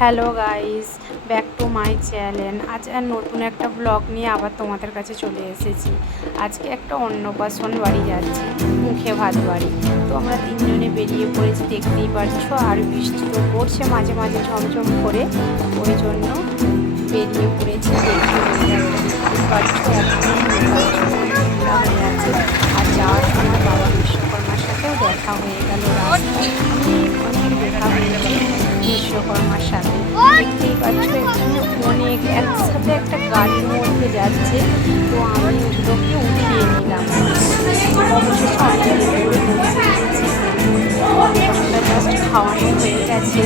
Hello guys, back to my channel. আজ আর নতুন একটা ব্লগ নিয়ে আবার তোমাদের কাছে চলে এসেছি। আজকে একটা অন্নপ্রাশন বাড়ি যাচ্ছি, মুখে ভাত বাড়ি। তো আমরা তিনজনে বেরিয়ে পড়েছি, দেখতেই পারছ আর বৃষ্টি তো পড়ছে মাঝে মাঝে ঝমঝম করে। ওই জন্য বেরিয়ে পড়েছি, দেখতে দেখতেই একসাথে একটা গাড়ির মধ্যে যাচ্ছে, তো আমি ওগুলোকে উঠিয়ে নিলাম। জাস্ট খাওয়ানো হয়ে গেছে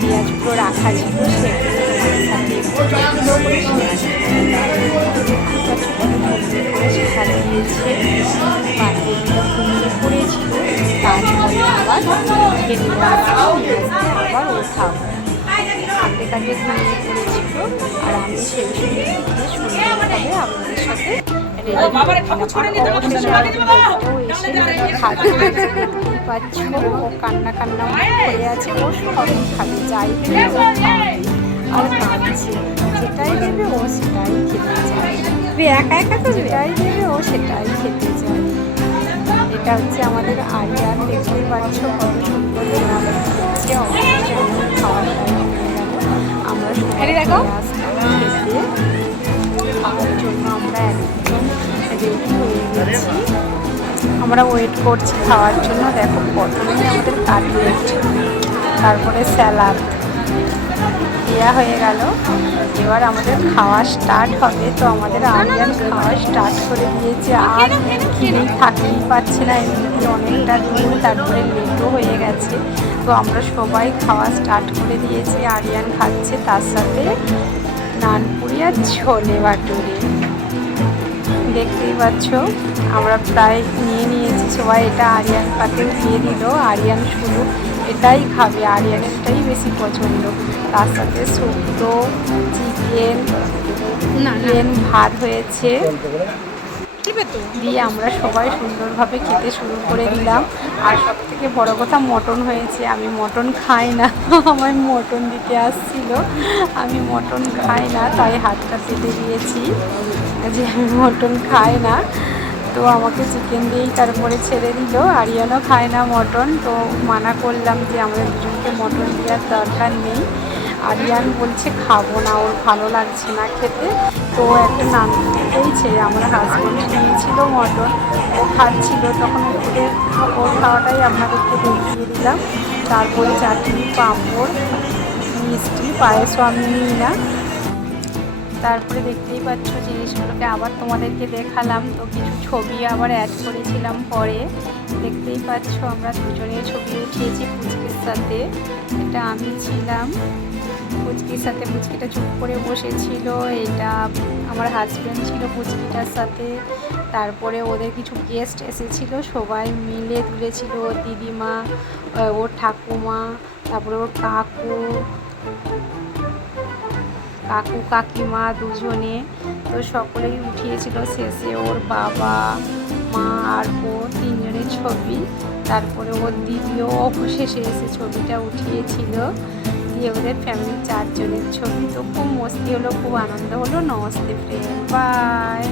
পেঁয়াজগুলো রাখা ছিল সেগুলো পাখিগুলো ঘুমিয়ে পড়েছিল তারপরে আবার আবার ওঠাবো কাঁদতে ঘুমিয়ে পড়েছিল আর আমি সেই থেকে সুন্দরভাবে আপনাদের সাথে। পাচ্ছ ও কান্না কান্না হয়ে আছে ও সবই খাবে যাই আর কাঁদছে যেটাই দেবে ও সেটাই খেতে চায়। একা একা তো যেটাই দেবে ও সেটাই খেতে চায়। এটা হচ্ছে আমাদের আরিয়ান দেখতেই পাচ্ছ কত সুন্দর হচ্ছে। দেখো। আমরা ওয়েট করছি খাওয়ার জন্য। দেখো প্রথমেই আমাদের কাটলেট, তারপরে স্যালাড। দেওয়া হয়ে গেল। এবার আমাদের খাওয়া স্টার্ট হবে। তো আমাদের আরিয়ান খাওয়া স্টার্ট করে দিয়েছে। আর কিনেই থাকতেই পারছে না। এমনিতে অনেকটা দূর তারপরে লেটও হয়ে গেছে। তো আমরা সবাই খাওয়া স্টার্ট করে দিয়েছি আরিয়ান খাচ্ছে তার সাথে নানপুরি আর ছোলে বাটুরি দেখতেই পাচ্ছ আমরা প্রায় নিয়ে নিয়েছি সবাই এটা আরিয়ান পাতেও দিয়ে দিল আরিয়ান শুধু এটাই খাবে আরিয়ানেরটাই বেশি পছন্দ। তার সাথে শুক্তো চিকেন না না। ভাত হয়েছে। দিয়ে আমরা সবাই সুন্দরভাবে খেতে শুরু করে দিলাম। আর সব থেকে বড়ো কথা, মটন হয়েছে। আমি মটন খাই না। আমার মটন দিতে আসছিল। আমি মটন খাই না, তাই হাতটা পেতে দিয়েছি যে আমি মটন খাই না। তো আমাকে চিকেন দিয়েই তারপরে ছেড়ে দিল। আরিয়ানও খায় না মটন। তো মানা করলাম যে আমাদের দুজনকে মটন দেওয়ার দরকার নেই। আরিয়ান বলছে, খাব না, ওর ভালো লাগছে না খেতে। তো একটা নান খেয়েছে আমার হাজব্যান্ড নিয়েছিল মটন, ও খাচ্ছিল, তখন ওদের ওর খাওয়াটাই আপনাদেরকে দেখিয়ে দিলাম। তারপরে চাটনি, পাঁপড়, মিষ্টি পায়েসও আমি নিই না। তারপরে দেখতেই পাচ্ছ জিনিসগুলোকে আবার তোমাদেরকে দেখালাম। তো কিছু ছবি আবার অ্যাড করেছিলাম পরে। দেখতেই পাচ্ছ আমরা দুজনের ছবি উঠিয়েছি পুচকির সাথে। এটা আমি ছিলাম। পুচকির সাথে পুচকিটা চুপ করে বসেছিল, এটা আমার হাজব্যান্ড ছিল পুচকিটার সাথে। তারপরে ওদের কিছু গেস্ট এসেছিল, সবাই মিলে তুলেছিল ওর দিদিমা ওর ঠাকুমা, তারপরে ওর কাকু কাকু কাকিমা দুজনে। তো সকলেই উঠিয়েছিল শেষে ওর বাবা, মা আর ও তিনজনের ছবি। তারপরে ওর দিদিও অবশেষে এসে ছবিটা উঠিয়েছিল। দিয়ে ওদের ফ্যামিলি চারজনের ছবি। তো খুব মস্তি হলো, খুব আনন্দ হলো। Namaste friend by